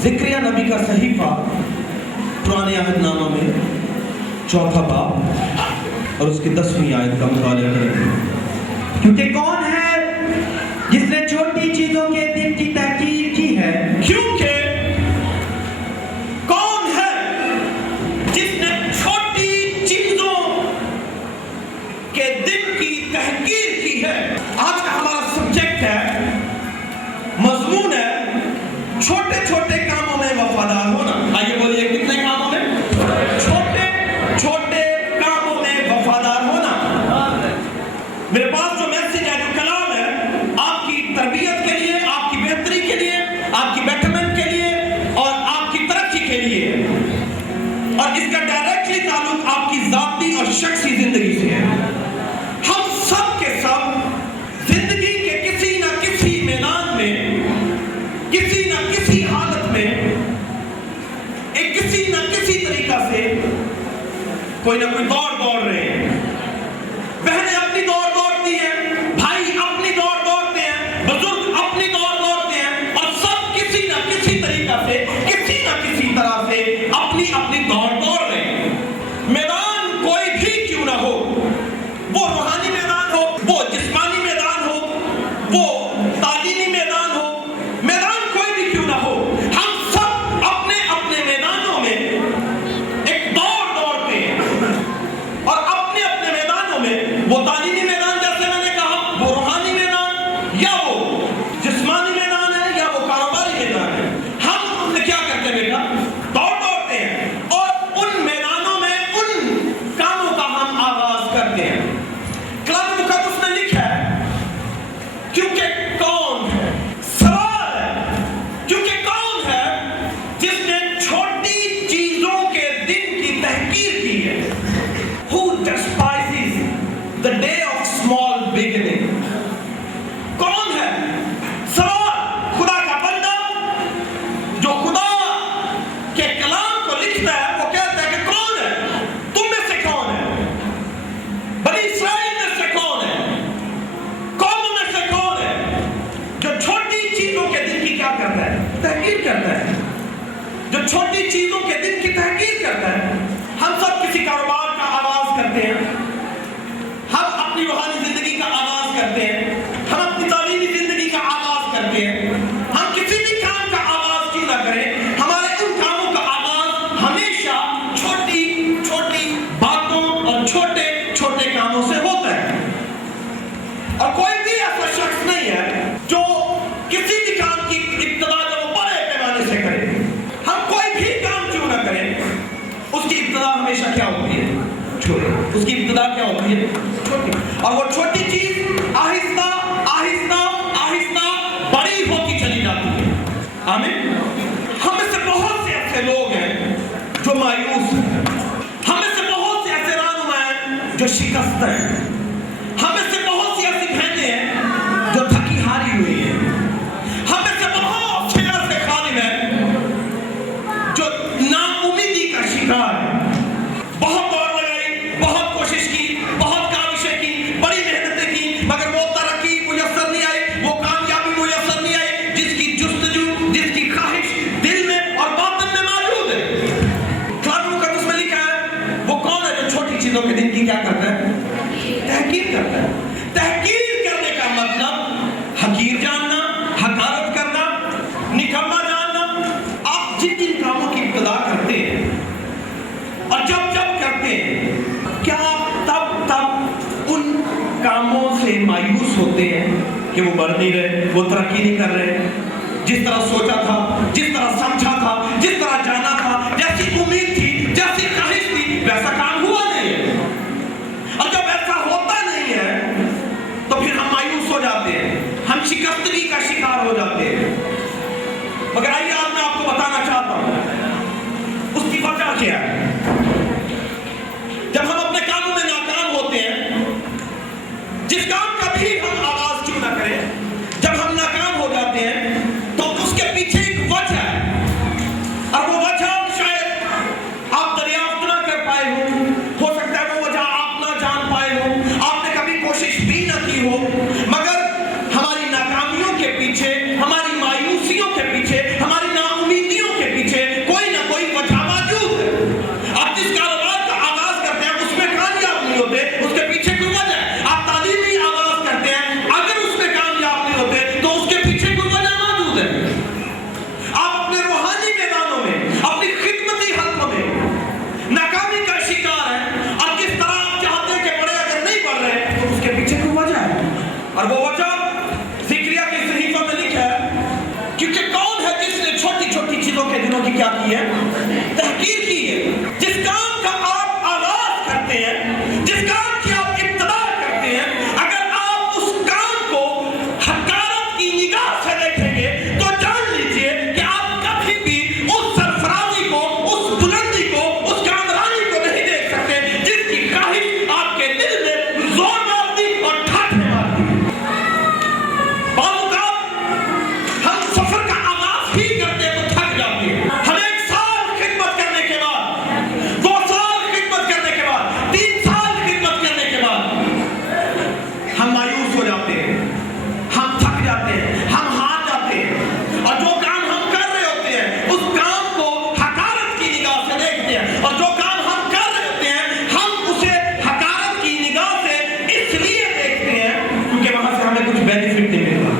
ذکریہ نبی کا صحیفہ پرانے عہد نامہ میں 4 باب اور اس کی 10ویں آیت کا مطالعہ کریں۔ کیونکہ کون ہے جس نے چھوٹی چیزوں کے دن کی تحقیر کی ہے؟ کیونکہ کون ہے جس نے چھوٹی چیزوں کے دن کی تحقیر کی ہے؟ آج کا ہمارا سبجیکٹ ہے، مضمون ہے چھوٹے چھوٹے کاموں میں وفادار ہونا۔ آئیے بولیے کتنے کاموں میں؟ چھوٹے چھوٹے کاموں میں وفادار ہونا۔ میرے پاس جو میسج ہے، جو کلام ہے، آپ کی تربیت کے لیے، آپ کی بہتری کے لیے، آپ کی بیٹرمنٹ کے لیے اور آپ کی ترقی کے لیے، اور اس کا ڈائریکٹلی تعلق آپ کی ذاتی اور شخصی زندگی سے ہے۔ ہم سب کے سب زندگی کے کسی نہ کسی میدان میں، کسی نہ کسی حالت میں، ایک کسی نہ کسی طریقہ سے کوئی نہ کوئی دوڑ رہے ہیں۔ بہنیں اپنی دوڑ دوڑتی ہیں، بھائی اپنی دوڑ دوڑتے ہیں، بزرگ اپنی دوڑ دوڑتے ہیں، اور سب کسی نہ کسی طریقہ سے، کسی نہ کسی طرح سے اپنی اپنی دوڑ دوڑ رہے ہیں۔ میدان کوئی بھی کیوں نہ ہو، وہ روحانی میدان ہو، وہ جسمانی میدان ہو، وہ تعلیمی میدان ہو، میدان کوئی بھی کیوں نہ ہو، ہم سب اپنے اپنے میدانوں میں ایک دوڑ دوڑتے ہیں، اور اپنے اپنے میدانوں میں، وہ تعلیمی میدان جیسے میں نے کہا، وہ روحانی میدان، یا وہ جسمانی میدان ہے، یا وہ کاروباری میدان ہے، ہم ان میں کیا کرتے ہیں بیٹا؟ دوڑ دوڑتے ہیں، اور ان میدانوں میں ان کاموں کا ہم آغاز کرتے ہیں۔ کلام مقدس میں لکھا ہے، کیونکہ کون ہے؟ سوال ہے، کیونکہ کون ہے جس نے چھوٹی چیزوں کے دن کی تحقیر کی ہے؟ Who despises the day of small beginning? کون ہے؟ سوال خدا کا بندہ جو خدا کے کلام کو لکھتا ہے، وہ کہتا ہے کہ کون ہے؟ تم میں سے کون ہے؟ بنی اسرائیل میں سے کون ہے؟ قوموں میں سے کون ہے جو چھوٹی چیزوں کے دن کی کیا کرتا ہے؟ تحقیر کرتا ہے۔ جو چھوٹی چیزوں کے دن کی تحقیر کرتا ہے۔ ہم سب کسی کاروبار کا آغاز کرتے ہیں، ہم اپنی روحانی زندگی کا آغاز کرتے ہیں، ہم اپنی تعلیمی زندگی کا آغاز کرتے ہیں، ہم کسی بھی کام کا آغاز کیوں نہ کریں، ہمارے ان کاموں کا آغاز ہمیشہ چھوٹی چھوٹی باتوں اور چھوٹے چھوٹے کاموں سے ہوتا ہے۔ اور کوئی بھی ایسا شخص نہیں ہے جو کسی بھی کام کی ابتدا جو بڑے پیمانے سے کرے۔ ہم کوئی بھی کام کیوں نہ کریں، اس کی ابتدا ہمیشہ کیا ہوتی ہے؟ چھوٹی۔ اس کی ابتدا کیا ہوتی ہے؟ چھوٹی۔ اور وہ چھوٹی چیز آہستہ آہستہ آہستہ بڑی ہوتی چلی جاتی ہے۔ آمین۔ ہم میں سے بہت سے ایسے لوگ ہیں جو مایوس ہیں، ہم میں سے بہت سے ایسے رہنما ہیں جو شکست ہیں، ہم میں سے بہت سی ایسی بہنیں ہیں جو تھکی ہاری ہوئی ہیں، ہم میں سے بہت سے ایسے خادم ہیں جو ناامیدی کا شکار ہے۔ بہت دوڑ لگائی، بہت کوشش کی، بہت کاوشیں کی، بڑی محنتیں کی، مگر وہ ترقی میسر نہیں آئی، وہ کامیابی میسر نہیں آئی جس کی جستجو، جس کی خواہش دل میں اور باطن میں موجود ہے۔ کلام مقدس میں لکھا ہے، وہ کون ہے جو چھوٹی چیزوں کے دن کی کیا کرتا ہے؟ تحقیر کرتا ہے۔ تحقیر کرنے کا مطلب حقیر جاننا، حقارت کرنا، نکما جاننا۔ آپ جن جن کاموں کی ابتدا کرتے ہیں اور جب جب کرتے ہیں، کیا آپ تب ان کاموں سے مایوس ہوتے ہیں کہ وہ بڑھ نہیں رہے، وہ ترقی نہیں کر رہے؟ جس طرح سوچا تھا، جس طرح سمجھا تھا، جس طرح جانا تھا، جیسی امید تھی، جیسی خواہش تھی، ویسا کام ہوا نہیں ہے۔ اور جب ایسا ہوتا نہیں ہے تو پھر ہم مایوس ہو جاتے ہیں، ہم شکستگی کا شکار ہو جاتے ہیں۔ مگر آئیے آج میں آپ کو بتانا چاہتا ہوں اس کی وجہ کیا ہے۔ جب ہم اپنے کاموں میں ناکام ہوتے ہیں، جس کام کا بھی ہم آغاز کیوں نہ کریں، جب ہم ناکام ہو جاتے ہیں تو اس کے پیچھے ایک وجہ ہے، اور وہ وجہ شاید آپ دریافت نہ کر پائے ہو سکتا ہے وہ وجہ آپ نہ جان پائے ہو، آپ نے کبھی کوشش بھی نہ کی ہو، مگر ہماری ناکامیوں کے پیچھے، ہماری مایوسیوں کے پیچھے، ہماری ناامیدیوں अपने रूहानी मैदानों में, अपनी खिदमती हलकों में नाकामी का शिकार है, और जिस तरह आप चाहते हैं कि बड़े अगर नहीं बढ़ रहे तो उसके पीछे कोई वजह है, और वो वजह ज़िक्रिया की सहीफा में लिखा है, क्योंकि कौन है जिसने छोटी छोटी चीजों के दिनों की क्या की है, तहकीर की है। जिस काम का आप आगाज करते हैं, जिस काम की आप इब्तिदा करते हैं, अगर आप उस काम को हकारत की निगाह से देखेंगे तो जान लीजिए कि आप कभी भी उस सरफराजी को, उस बुलंदी को, उस कामरानी को नहीं देख सकते जिसकी ख्वाहिश आपके दिल में जोर मारती और ठाठे मारती है। हम सफर का आगाज ही करते हैं तो थक जाते हैं। हम 1 साल खिदमत करने के बाद, 2 साल खिदमत करने के बाद, 3 साल खिदमत करने के बाद हम मायूस हो जाते हैं, हम थक जाते हैं, हम हार जाते हैं, और जो काम हम कर रहे होते हैं उस काम को हकारत की निगाह से देखते हैं, और जो काम हम कर रहे होते हैं हम उसे हकारत की निगाह से इसलिए देखते हैं क्योंकि वहां से हमें कुछ बेनिफिट नहीं मिल रहा,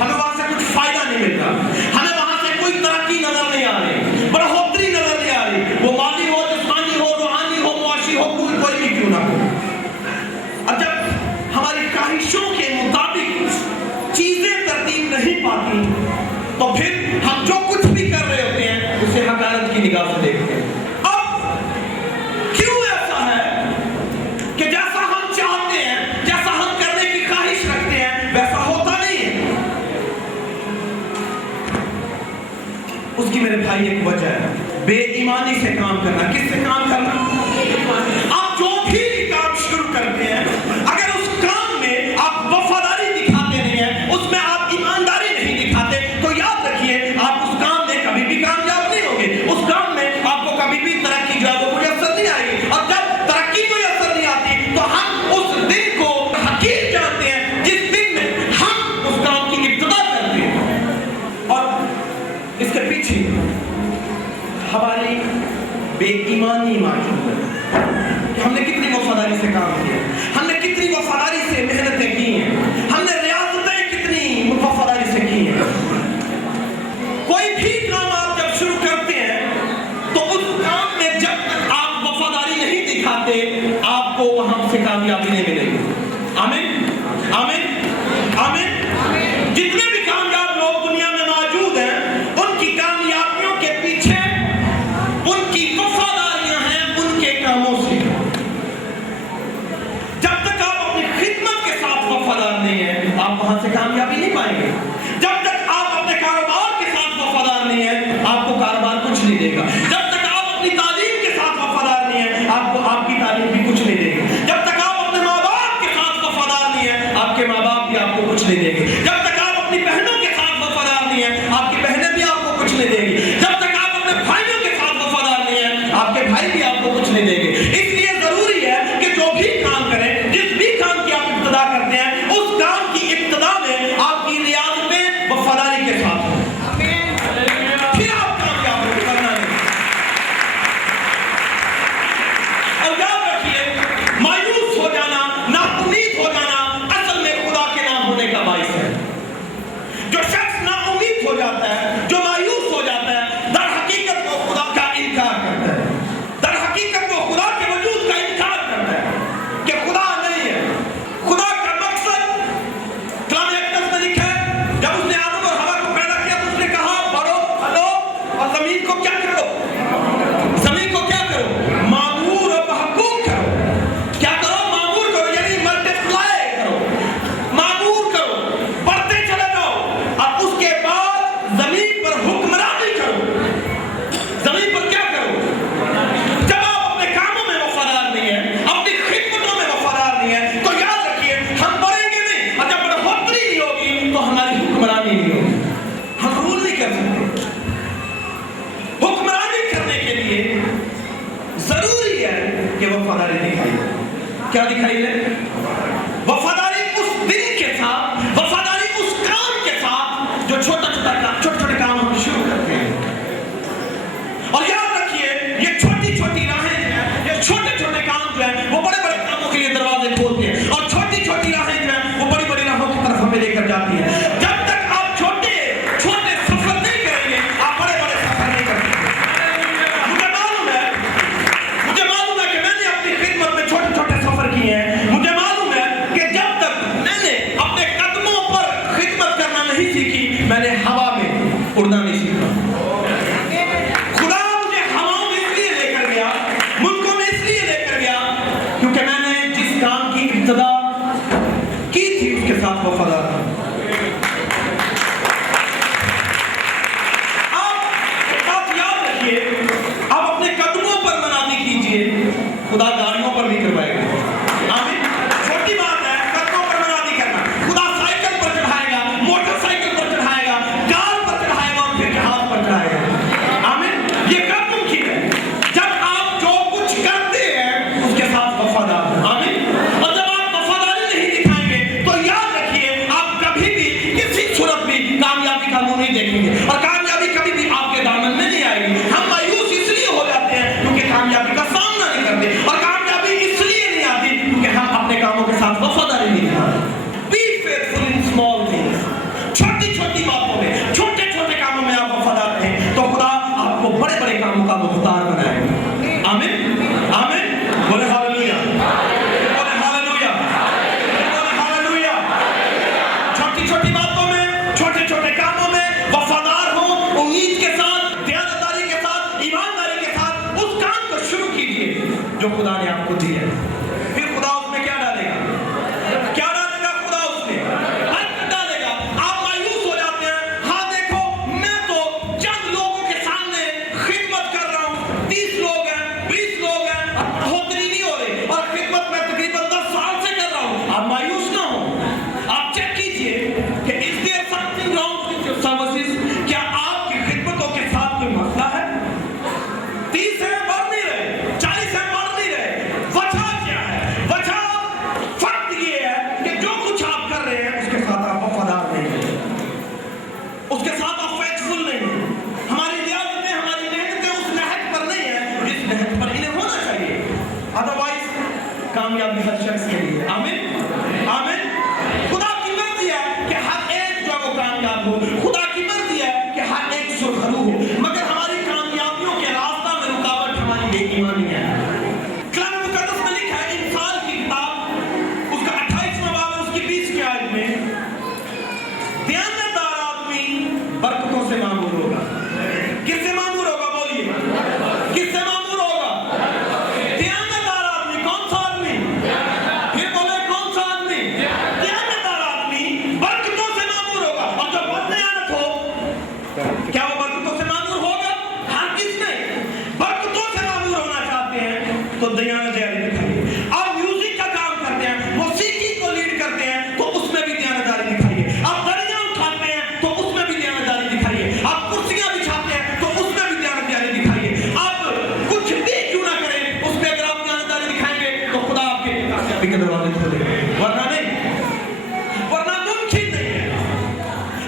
हमें वहां से कुछ फायदा नहीं मिल रहा, हमें वहां से कोई तरक्की नजर नहीं आ रही, बढ़ोतरी नजर नहीं आ रही, वो माली हो, जिस्मानी हो, रूहानी हो, मुआशी हो, कोई भी क्यों ना हो। और जब हमारी ख्वाहिशों के मुताबिक चीजें तरतीब नहीं पाती तो फिर हम जो कुछ भी कर रहे होते हैं उसे हकारत की निगाह से देखते हैं। अब क्यों ऐसा है कि जैसा हम चाहते हैं, जैसा हम करने की ख्वाहिश रखते हैं वैसा होता नहीं है? उसकी मेरे भाई एक वजह है, बेईमानी से काम करना। किससे काम करना? आप जो भी काम शुरू करते हैं, अगर उस काम में आप वफादारी दिखाते नहीं हैं, उसमें आप ईमानदारी नहीं दिखाते, तो याद रखिए आप उस काम में कभी भी कामयाब नहीं होंगे। उस काम में आपको कभी भी तरक्की जो है वो मुयस्सर नहीं आएगी, और जब तरक्की मुयस्सर नहीं आती तो हम उस दिन को हकीर जानते हैं जिस दिन में हम उस काम की इब्तिदा करते हैं। और इसके पीछे हमारी बेईमानी मौजूद है कि हमने कितनी वफादारी से काम किया, हमने कितनी वफादारी से मेहनतें की हैं, हमने रियाजतें कितनी वफादारी से की हैं। कोई भी काम आप जब शुरू करते हैं तो उस काम में जब तक आप वफादारी नहीं दिखाते आपको वहां से कामयाबी नहीं मिलेगी। आमीन, आमीन, आमीन। जितने भी कामयाब लोग दुनिया में मौजूद हैं उनकी कामयाबियों के पीछे उनकी वफादारियां हैं उनके कामों से। जब तक आप अपनी खिदमत के साथ वफादार नहीं हैं आप वहां से कामयाबी नहीं पाएंगे। जब तक आप अपने कारोबार के साथ वफादार नहीं हैं आपको कारोबार कुछ नहीं देगा। जब तक आप अपनी तालीम के साथ वफादार नहीं हैं आपको आपकी तालीम भी कुछ नहीं देगी। जब तक आप अपने माँ बाप के साथ वफादार नहीं हैं आपके माँ बाप भी आपको कुछ नहीं देंगे। जब तक आप अपनी बहनों के साथ वफादार नहीं हैं आपकी बहनें भी आपको कुछ नहीं देंगी। जब तक आप अपने भाइयों के साथ वफादार नहीं हैं आपके भाई भी आपको कुछ नहीं देंगे। इसलिए जरूरी है कि जो भी काम करें, जिस भी काम की आप इब्तिदा करते हैं उस काम की इब्तिदा में आपकी रियाजतें वफादारी के साथ हो, फिर आप कामयाब हो, करना नहीं। और याद रखिए मायूस हो जाना, नाउम्मीद हो जाना असल में खुदा के ना होने का बाइस है। जो शख्स नाउम्मीद हो जाता है, जो मायूस हो जाता है, दर हकीकत वो खुदा का इनकार करता है, दर हकीकत वो खुदा के वजूद का इनकार करता है कि खुदा नहीं है। खुदा का मकसद कलाम अक़दस में लिखा है, जब उसने आदम और हवा को पैदा किया तो उसने कहा बढ़ो, फलो और जमीन को क्या करो, जमीन को क्या करो, मामूर और महकूम करो। क्या करो? मामूर करो, यानी मल्टीप्लाई करो, मामूर करो, बढ़ते चले जाओ, और उसके बाद जमीन पर हुक्मरानी करो। जमीन पर क्या करो? जब आप अपने कामों में वफादार नहीं है, अपनी खिदमतों में वफादार नहीं है तो याद रखिए हम बढ़ेंगे नहीं, और जब बढ़ोतरी नहीं होगी तो हमारी हुक्मरानी नहीं होगी। हम रूल नहीं कर सकते। हुक्मरानी करने के लिए जरूरी है कि वफादारी दिखाइए। क्या दिखाइए? वफादारी उस दिन के साथ, वफादारी उस काम के साथ जो छोटे छोटे काम हम शुरू करते हैं। और याद रखिए ये छोटी छोटी राहें जो हैं, ये छोटे छोटे काम जो हैं वो बड़े बड़े कामों के लिए दरवाजे खोलते हैं, और छोटी छोटी राहें जो हैं वो बड़ी बड़ी राहों की तरफ हमें लेकर जाती हैं। जब तक आप छोटे छोटे सफर नहीं करेंगे आप बड़े वफादार हैं। आप एक बात याद रखिए, आप अपने कदमों पर मनादी कीजिए, खुदा गाड़ियों पर भी करवाएगा। आमीन। छोटी बात है कदमों पर मनादी करना। खुदा साइकिल पर चढ़ाएगा, मोटरसाइकिल पर चढ़ाएगा, कार पर चढ़ाएगा और फिर जहाज पर चढ़ाएगा। आमीन। ये कब मुमकिन है? जब आप जो कुछ करते हैं उसके साथ वफादार हैं। आमीन। और जब आप वफादारी नहीं दिखाएंगे तो याद रखिए आप कभी भी किसी सूरत में कामयाबी का मुंह नहीं देखेंगे और कामयाबी कभी भी आपके दामन में नहीं आएगी। हम मायूस इसलिए हो जाते हैं क्योंकि कामयाबी का सामना नहीं करते, और कामयाबी इसलिए नहीं आती क्योंकि हम अपने कामों के साथ वफादारी नहीं दिखाते। Be faithful in small things. छोटी छोटी बातों में, छोटे छोटे कामों में आप वफादार रहें तो खुदा आपको बड़े बड़े कामों का मुख्तार बनाएगा। आमीन। आमीन। बोले हालेलुया, बोले हालेलुया, बोले हालेलुया। छोटी छोटी बातों में, छोटे छोटे कामों में वफादार हो, उम्मीद के साथ, दयादारी के साथ, ईमानदारी के साथ उस काम को शुरू कीजिए जो खुदा ने आपको दिया है। फिर खुदा उसमें क्या डालेगा? क्या डालेगा खुदा उसमें? बरकत डालेगा। आप मायूस हो जाते हैं, हाँ देखो मैं तो चंद लोगों के सामने खिदमत कर रहा हूँ, 30 लोग हैं, 20 लोग हैं, बढ़ोतरी नहीं हो रही और खिदमत में तकरीबन 10 साल से कर रहा हूँ। आप मायूस ना हो, आप चेक कीजिए कि is there something wrong with your services? क्या आपकी खिदमतों के साथ कोई मसला है? 30 है बढ़ नहीं रहे, 40 है बढ़ नहीं रहे। वजह क्या है? वजह फर्क ये है कि जो कुछ आप कर रहे हैं उसके साथ आप वफादार नहीं हैं, उसके साथ आप फेथफुल नहीं हैं। हमारी रियासतें, हमारी मेहनतें उस नहज पर नहीं है जिस नहज पर इन्हें होना चाहिए। अदरवाइज कामयाबी हर शख्स के लिए। आमीन। आमीन। खुदा की मर्जी है कि हर एक जो है वो कामयाब हो, खुदा की मर्जी है कि हर एक सुरखरू हो, मगर हमारी कामयाबियों के रास्ता में रुकावट हमारी बेईमानी है। कलाम मुकद्दस में लिखा है, इंसान की किताब उसका 28वां बाब और उसकी 20वीं आयत में, दयानतदार आदमी बरकतों से मामूर होगा। किससे मामूर होगा? बोलिए, किससे मामूर होगा? दयानतदार आदमी। कौन सा आदमी? फिर बोले कौन सा आदमी? दयानतदार आदमी बरकतों से मामूर होगा। और जब बददयानत हो, क्या वो बरकतों से मामूर होगा? हरगिज़ नहीं। बरकतों से मामूर होना चाहते हैं तो दयानतदारी दिखाइए। आप म्यूजिक का काम करते हैं, मौसीकी को लीड करते हैं तो उसमें भी दयानतदारी दिखाइए। आप दरिया उठाते हैं तो उसमें भी दयानतदारी दिखाइए। आप कुर्सियां बिछाते हैं तो उसमें भी दयानतदारी दिखाइए। आप कुछ भी क्यों ना करें, उस पे अगर आप दयानतदारी दिखाएंगे तो खुदा आपके कामयाबी के दरवाजे खोलेगा, वरना नहीं, वरना मुमकिन नहीं है।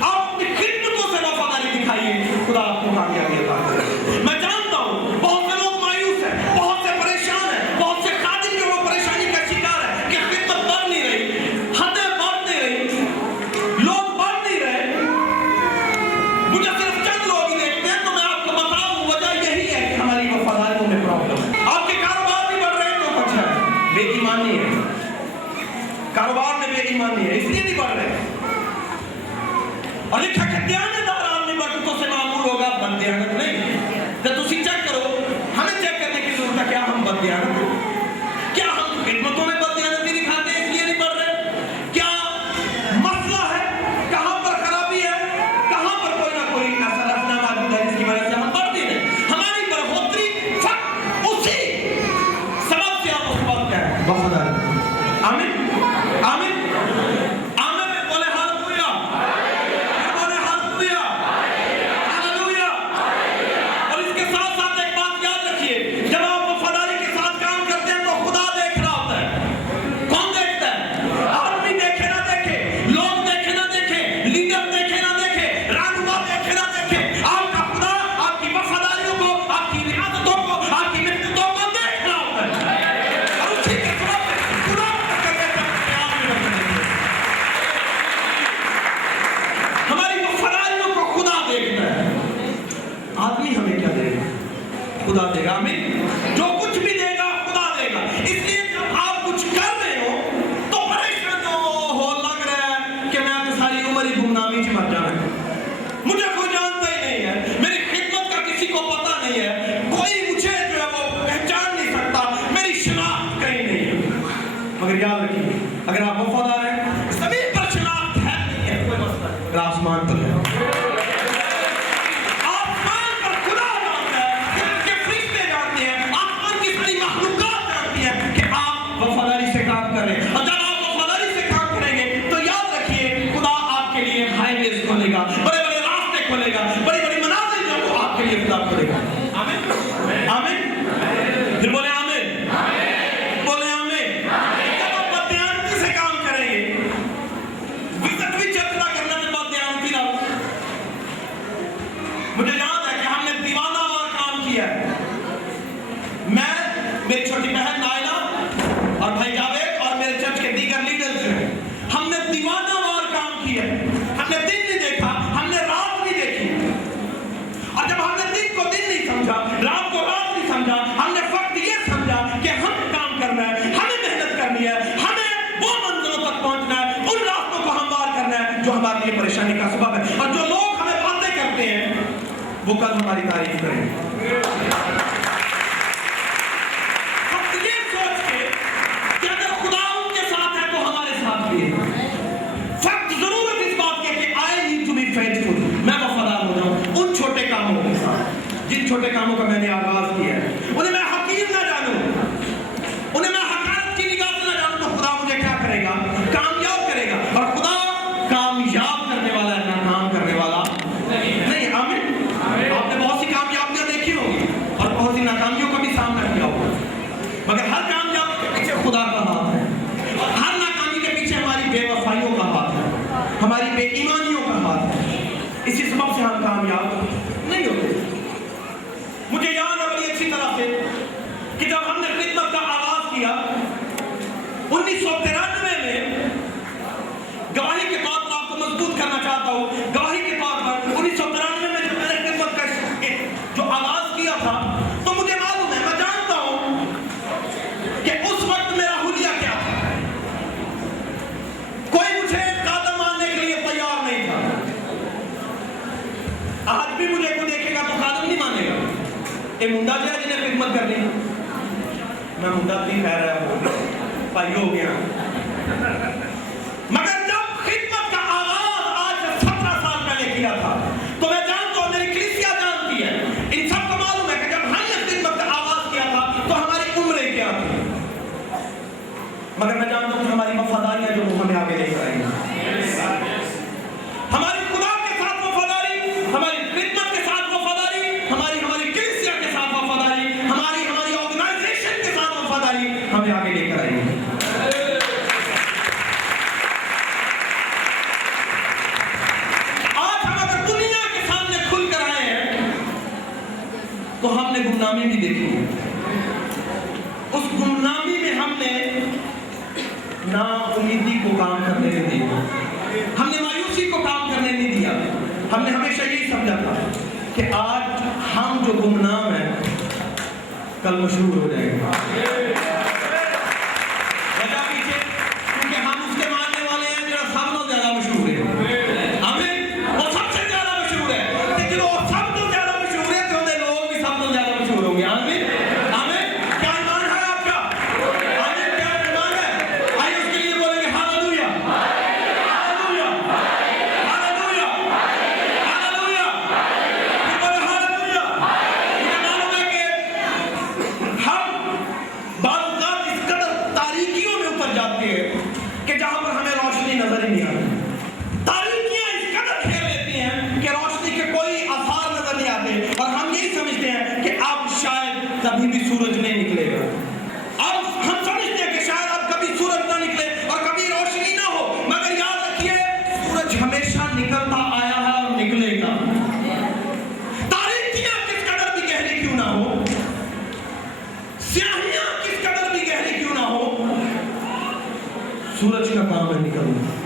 आप अपनी खिदमतों से वफादारी दिखाइए, खुदा आपको कामयाबी अता करेगा। मैं जानता हूं बहुत से लोग मायूस हैं, बहुत से परेशान हैं, बहुत से खादिम जो वो परेशानी का शिकार है कि खिदमत बढ़ नहीं रही, हदें बढ़ नहीं रही, लोग बढ़ नहीं रहे, मुझे सिर्फ चंद लोग ही देखते हैं। तो मैं आपको बताऊं वजह यही है कि हमारी वफादारियों में प्रॉब्लम है। आपके कारोबार भी बढ़ रहे हैं तो अच्छा है, बेईमानी है, कारोबार में बेईमानी है इसलिए नहीं बढ़ रहे। और लिखा कि दयानतदार आदमी बरकतों से मामूर होगा, बददयानत नहीं। तो तुसी चेक करो, हमें चेक करने की जरूरत है, क्या हम बददयानत हैं? क्या हम खिदमतों में बददयानती दिखाते हैं इसलिए नहीं बढ़ रहे? क्या मसला है? कहां पर खराबी है? कहां पर कोई ना कोई ऐसा रखना मौजूद है जिसकी वजह से हम बढ़ नहीं रहे? हमारी बढ़ोतरी फक्त उसी सबब से आप उस वक्त है वफादारी। आमीन। आमीन। आमीन। बोले हालेलुया, बोले हालेलुया, हालेलुया। और इसके साथ साथ एक बात याद रखिए, जब आप वफादारी के साथ काम करते हैं तो खुदा देख रहा होता है। कौन देखता है? आदमी देखे ना देखे, लोग देखे ना देखे, लीडर देखे ना देखे, रहनुमा देखे ना देखे, आपका खुदा आपकी वफादारियों को, आपकी रियासतों को, आपकी मेहनतों को देख रहा होता है। और उसी के सबब से खुदा करने का प्रयास भी करते हैं। हमारी वफादारियों को खुदा देखता है। आदमी हमें क्या देगा? खुदा देगा। आमीन। जो कुछ भी देगा खुदा देगा। इसलिए जब आप कुछ कर रहे हो तो परेशान हो, लग रहा है कि मैं तो सारी उम्र ही गुमनामी से मर जाना, मुझे कोई जानता ही नहीं है, मेरी खिदमत का किसी को पता नहीं है, कोई मुझे जो है वो पहचान नहीं सकता, मेरी शनाख्त कहीं नहीं है। मगर याद रखिए, अगर आप वफादार हैं, जमीन पर शनाख्त وہ کل ہماری تعریف کریں گے. اب یہ سوچ کے کہ اگر خدا ان کے ساتھ ہے تو ہمارے ساتھ بھی ہے. فقط ضرورت اس بات کی کہ I need to be faithful. میں وفادار ہو جاؤں ان چھوٹے کاموں کے ساتھ جن چھوٹے کاموں کا میں نے آغاز کیا ہے. انہیں میں حقیر نہ جانوں, انہیں میں حقارت کی نگاہ سے نہ جانوں, تو خدا مجھے کیا کرے گا؟ کامیاب کرے گا. اور خدا کامیاب کرنے والا ہے, ناکام کرنے والا نہیں. آمین. آپ نے بہت سی کامیابیاں دیکھی ہوگی اور بہت سی ناکامیوں کا بھی سامنا کیا ہوگا, مگر ہر کامیابی کے پیچھے خدا کا ہاتھ ہے. اور ہر ناکامی کے پیچھے ہماری بے وفائیوں کا ہاتھ ہے, ہماری بے ایمانیوں کا ہاتھ ہے. اسی سبب سے ہم کامیاب نہیں ہوتے. مجھے یاد ہے بڑی اچھی طرح سے کہ جب ہم نے خدمت کا آغاز کیا 1993 میں, گواہی کے طور پر آپ کو مضبوط کرنا چاہتا ہوں, گواہی کے طور پر 1993 میں جب میں نے خدمت کا جو آغاز کیا تھا, تو مجھے معلوم ہے, میں جانتا ہوں کہ اس وقت میرا حلیہ کیا تھا. کوئی مجھے قادم ماننے کے لیے تیار نہیں تھا. آج بھی مجھے کوئی دیکھے گا تو قادم نہیں مانے گا. یہ منڈا جو ہے جنہیں خدمت کرنی, میں منڈا بھی کہہ رہا ہوں, بھائی ہو گیا. مگر جب خدمت کا آغاز آج 17 سال پہلے کیا تھا, تو میں جانتا ہوں, میری کلیسیا جانتی ہے, ان سب کو معلوم ہے کہ جب ہم نے خدمت کا آغاز کیا تھا تو ہماری عمریں کیا تھی. مگر میں جانتا ہوں کہ ہماری وفاداریاں جو ہمیں آگے لے کر آئیں گی. ہماری خدا کے ساتھ وفاداری, ہماری خدمت کے ساتھ وفاداری, ہماری کلیسیا کے ساتھ وفاداری, ہماری آرگنائزیشن کے ساتھ وفاداری ہمیں آگے لے کر آئیں گی. تو ہم نے گمنامی بھی دیکھی ہے. اس گمنامی میں ہم نے نا امیدی کو کام کرنے نہیں دیا, ہم نے مایوسی کو کام کرنے نہیں دیا. ہم نے ہمیشہ یہی سمجھا تھا کہ آج ہم جو گمنام ہیں کل مشہور ہو جائیں گے. وجہ پیچھے کیونکہ ہم اس کے ماننے والے ہیں جو سب سے زیادہ مشہور ہے. ہمیں وہ سب سے زیادہ مشہور ہے, لیکن وہ سب سے زیادہ مشہور ہے تو انہیں لوگ بھی سب سے زیادہ مشہور ہوں گے. آمین. آمین. کیا ایمان ہے آپ کا؟ آمین. کیا ایمان ہے؟ آئیے اس کے لیے بولیں گے ہاللویا, ہاللویا, ہاللویا, ہاللویا. یہ بولے ہاللویا. مجھے معلوم ہے کہ ہم بعض اوقات اس قدر تاریکیوں میں اتر جاتے ہیں کہ جہاں پر ہمیں روشنی نظر ہی نہیں آتی. تاریکیاں اس قدر گھیر لیتی ہیں کہ روشنی کے کوئی آثار نظر نہیں آتے, اور ہم یہی سمجھتے ہیں کہ اب شاید کبھی بھی سورج نہیں نکلے گا. اب ہم سمجھتے ہیں کہ شاید اب کبھی سورج نہ نکلے اور کبھی روشنی نہ ہو, مگر یاد رکھیے سورج ہمیشہ نکلتا آیا ہے اور نکلے گا. تاریکیاں کس قدر بھی گہری کیوں نہ ہو, سیاہیاں کس قدر بھی گہری کیوں نہ ہو, سورج کا کام ہے نکلنا.